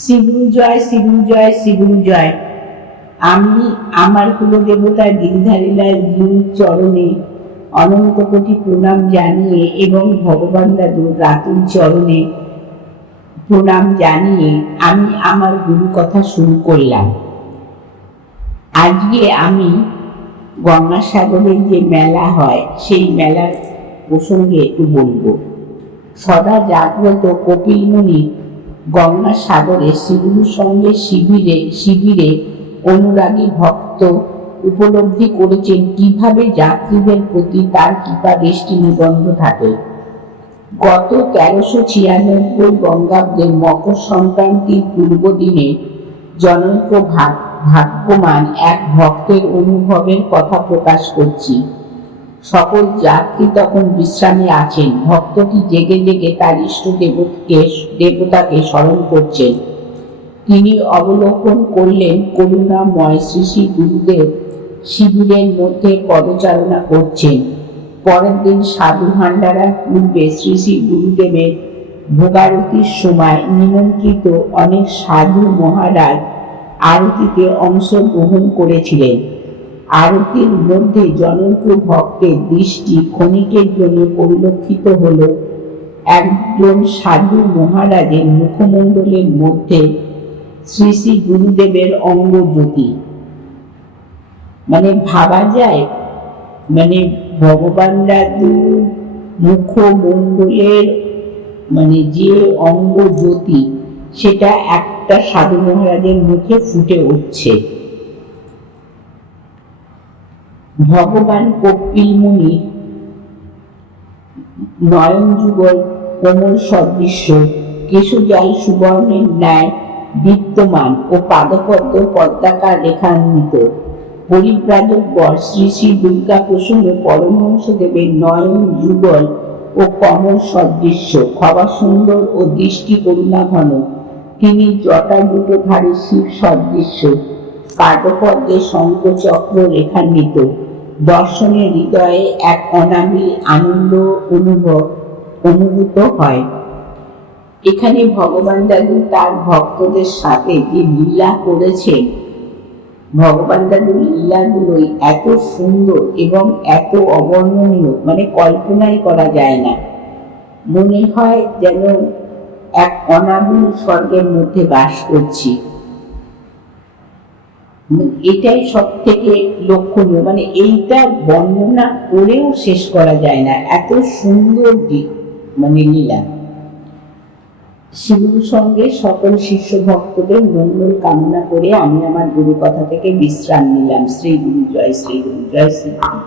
শিবু জয়, শিবু জয়, শিবু জয়। আমি আমার কুলদেবতা গিরিধারীলাল গুরুর চরণে অনন্ত কোটি প্রণাম জানিয়ে এবং ভগবান দাদুর রাতুল চরণে প্রণাম জানিয়ে আমি আমার গুরু কথা শুরু করলাম। আজকে আমি গঙ্গাসাগরের যে মেলা হয় সেই মেলার প্রসঙ্গে একটু বলবো। সদা জাগ্রত কপিল মুনি গঙ্গাসাগরে শিবুর সঙ্গে শিবিরে অনুরাগী ভক্ত উপলব্ধি করেছেন কিভাবে যাত্রীদের প্রতি তার কৃপা দৃষ্টি নিবন্ধ থাকে। গত 1396 বঙ্গাব্দে মকর সংক্রান্তির পূর্বদিনে জনৈক ভাগ্যবান এক ভক্তের অনুভবের কথা প্রকাশ করছি। সকল যাত্রী তখন বিশ্রামে আছেন। ভক্তটি জেগে জেগে তার ইষ্ট দেবতাকে স্মরণ করছেন। তিনি অবলোকন করলেন করুণাময় শ্রী শ্রী গুরুদেব শিবিরের মধ্যে পদচারণা করছেন। পরের দিন সাধু ভান্ডারার পূর্বে শ্রী শ্রী গুরুদেবের ভোগারতির সময় নিমন্ত্রিত অনেক সাধু মহারাজ আরতিতে অংশগ্রহণ করেছিলেন। আরতির মধ্যে জনৈক ভক্তের দৃষ্টি ক্ষণিকের জন্য পরিলক্ষিত হল একজন সাধু মহারাজের মুখমণ্ডলের মধ্যে শ্রী শ্রী গুরুদেবের অঙ্গজ্যোতি। ভাবা যায়, ভগবান দাদুর মুখমণ্ডলের যে অঙ্গজ্যোতি সেটা একটা সাধু মহারাজের মুখে ফুটে উঠছে। ভগবান কপিল মুনি নয়ন যুগল কোমল সদৃশ্য, কেশজাল সুবর্ণের ন্যায় দীপ্তমান ও পাদপদ্ম পদ্মাকার রেখান্বিত। পরিব্রাজক বর শ্রী শ্রী দুর্গা প্রসন্ন পরমহংসদেবের নয়ন যুগল ও কমল সদৃশ্য, ক্ষমা সুন্দর ও দৃষ্টি করুণা ঘন। তিনি জটাজুটধারী শিব সদৃশ্য, পাদপদ্মে শঙ্খচক্র রেখান্বিত। দর্শনে হৃদয়ে এক অনাবিল আনন্দ অনুভূত হয়। এখানে ভগবান দাদু তার ভক্তদের সাথে যে লীলা করেছেন, ভগবান দাদুর লীলাগুলোই এত সুন্দর এবং এত অবর্ণনীয়, কল্পনাই করা যায় না। মনে হয় যেন এক অনাবিল স্বর্গের মধ্যে বাস করছি। এটাই সব থেকে লক্ষণীয়, এইটা বর্ণনা করেও শেষ করা যায় না, এত সুন্দর লীলা। শিবুর সঙ্গে সকল শিষ্য ভক্তদের মঙ্গল কামনা করে আমি আমার গুরু কথা থেকে বিশ্রাম নিলাম। শ্রী গুরু জয়, শ্রী গুরু জয়, শ্রী গুরু জয়।